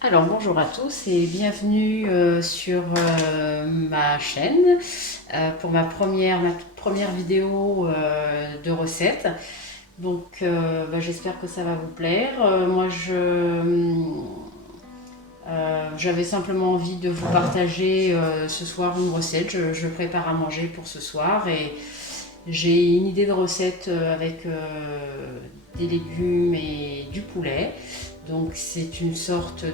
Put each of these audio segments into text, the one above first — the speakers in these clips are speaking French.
Alors bonjour à tous et bienvenue sur ma chaîne pour ma toute première vidéo de recettes. Donc j'espère que ça va vous plaire. J'avais simplement envie de vous partager ce soir une recette. Je prépare à manger pour ce soir et j'ai une idée de recette avec des légumes et du poulet. Donc c'est une sorte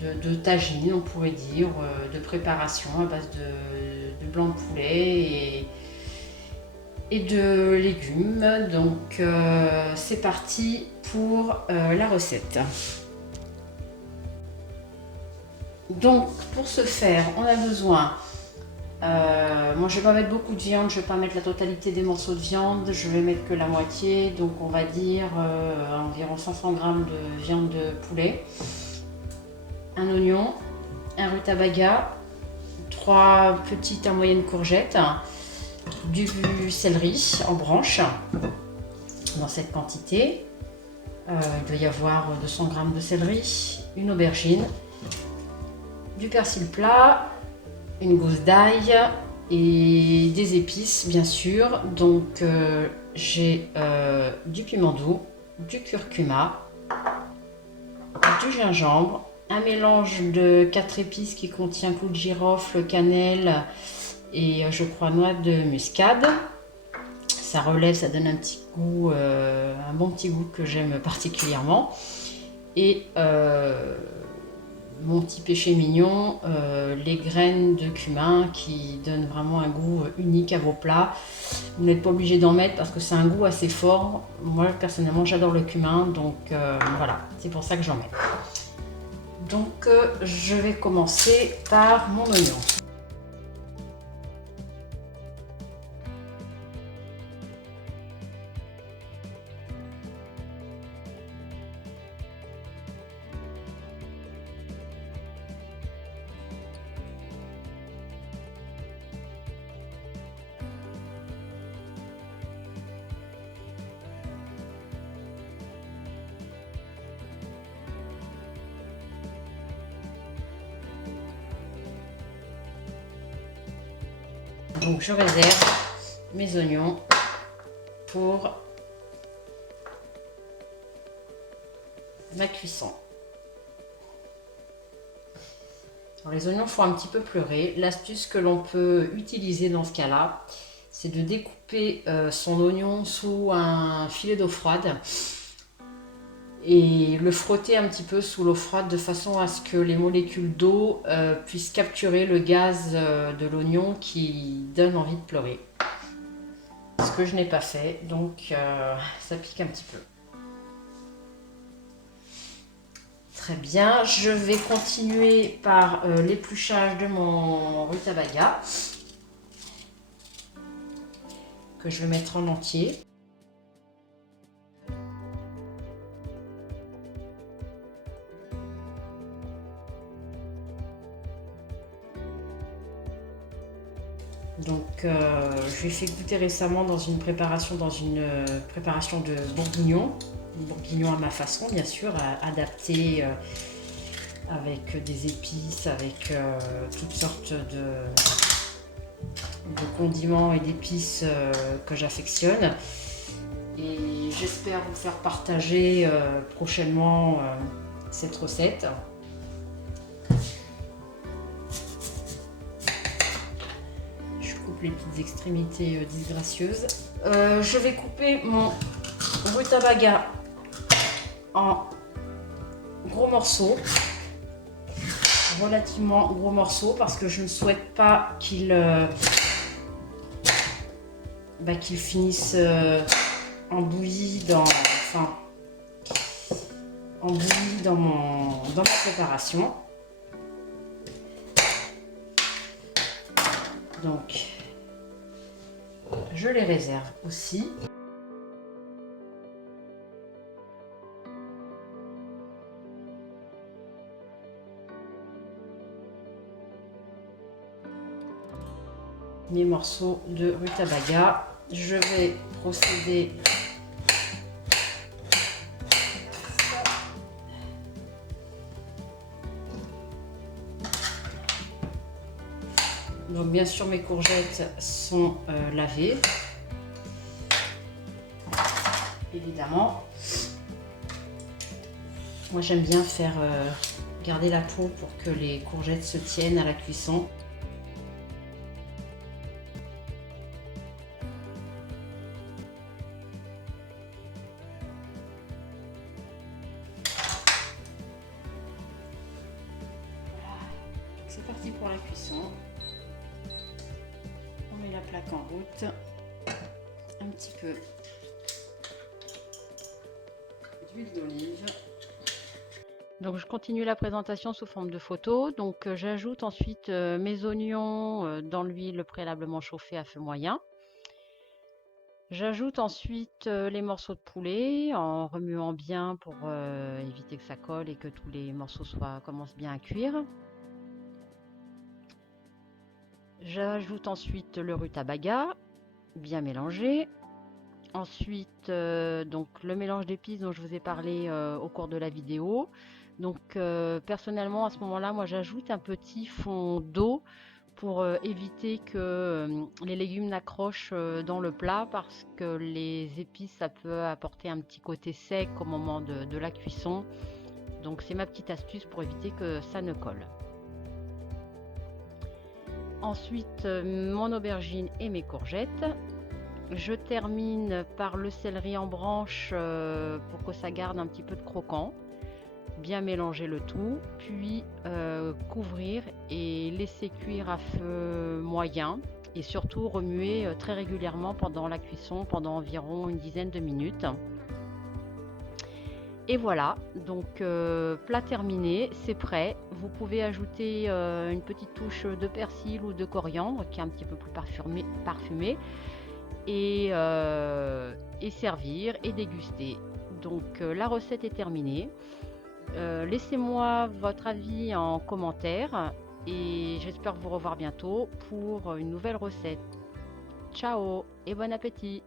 de tagine, on pourrait dire, de préparation à base de blanc de poulet et de légumes. Donc c'est parti pour la recette. Donc pour ce faire, on a besoin, moi je vais pas mettre beaucoup de viande, je vais pas mettre la totalité des morceaux de viande, je vais mettre que la moitié, donc on va dire environ 500 g de viande de poulet, un oignon, un rutabaga, 3 petites à moyennes courgettes, du céleri en branches dans cette quantité. Il doit y avoir 200 g de céleri, une aubergine, du persil plat, une gousse d'ail et des épices bien sûr. Donc j'ai du piment doux, du curcuma, du gingembre, un mélange de 4 épices qui contient clou de girofle, cannelle et je crois noix de muscade. Ça relève, ça donne un petit goût, un bon petit goût que j'aime particulièrement. Et mon petit péché mignon, les graines de cumin qui donnent vraiment un goût unique à vos plats. Vous n'êtes pas obligé d'en mettre parce que c'est un goût assez fort. Moi personnellement j'adore le cumin, donc voilà, c'est pour ça que j'en mets. Donc je vais commencer par mon oignon. Donc je réserve mes oignons pour ma cuisson. Alors, les oignons font un petit peu pleurer. L'astuce que l'on peut utiliser dans ce cas-là, c'est de découper son oignon sous un filet d'eau froide et le frotter un petit peu sous l'eau froide de façon à ce que les molécules d'eau puissent capturer le gaz de l'oignon qui donne envie de pleurer. Ce que je n'ai pas fait, donc ça pique un petit peu. Très bien, je vais continuer par l'épluchage de mon rutabaga que je vais mettre en entier. Donc je l'ai fait goûter récemment dans une préparation de bourguignon à ma façon bien sûr, adapté avec des épices, avec toutes sortes de condiments et d'épices que j'affectionne. Et j'espère vous faire partager prochainement cette recette. Les petites extrémités disgracieuses. Je vais couper mon rutabaga en gros morceaux, relativement gros morceaux, parce que je ne souhaite pas qu'il finisse en bouillie dans ma préparation. Donc je les réserve aussi. Mes morceaux de rutabaga. Je vais procéder Donc bien sûr mes courgettes sont lavées. Évidemment. Moi j'aime bien faire garder la peau pour que les courgettes se tiennent à la cuisson. C'est parti pour la cuisson. On met la plaque en route. Un petit peu d'huile d'olive. Donc je continue la présentation sous forme de photo. Donc j'ajoute ensuite mes oignons dans l'huile préalablement chauffée à feu moyen. J'ajoute ensuite les morceaux de poulet en remuant bien pour éviter que ça colle et que tous les morceaux commencent bien à cuire. J'ajoute ensuite le rutabaga, bien mélangé. Ensuite, donc le mélange d'épices dont je vous ai parlé au cours de la vidéo. Donc personnellement à ce moment-là, moi j'ajoute un petit fond d'eau pour éviter que les légumes n'accrochent dans le plat, parce que les épices ça peut apporter un petit côté sec au moment de la cuisson. Donc c'est ma petite astuce pour éviter que ça ne colle. Ensuite mon aubergine et mes courgettes. Je termine par le céleri en branche pour que ça garde un petit peu de croquant. Bien mélanger le tout, puis couvrir et laisser cuire à feu moyen, et surtout remuer très régulièrement pendant la cuisson, pendant environ une dizaine de minutes. Et voilà, donc plat terminé, c'est prêt. Vous pouvez ajouter une petite touche de persil ou de coriandre qui est un petit peu plus parfumé et servir et déguster. Donc la recette est terminée. Laissez-moi votre avis en commentaire et j'espère vous revoir bientôt pour une nouvelle recette. Ciao et bon appétit!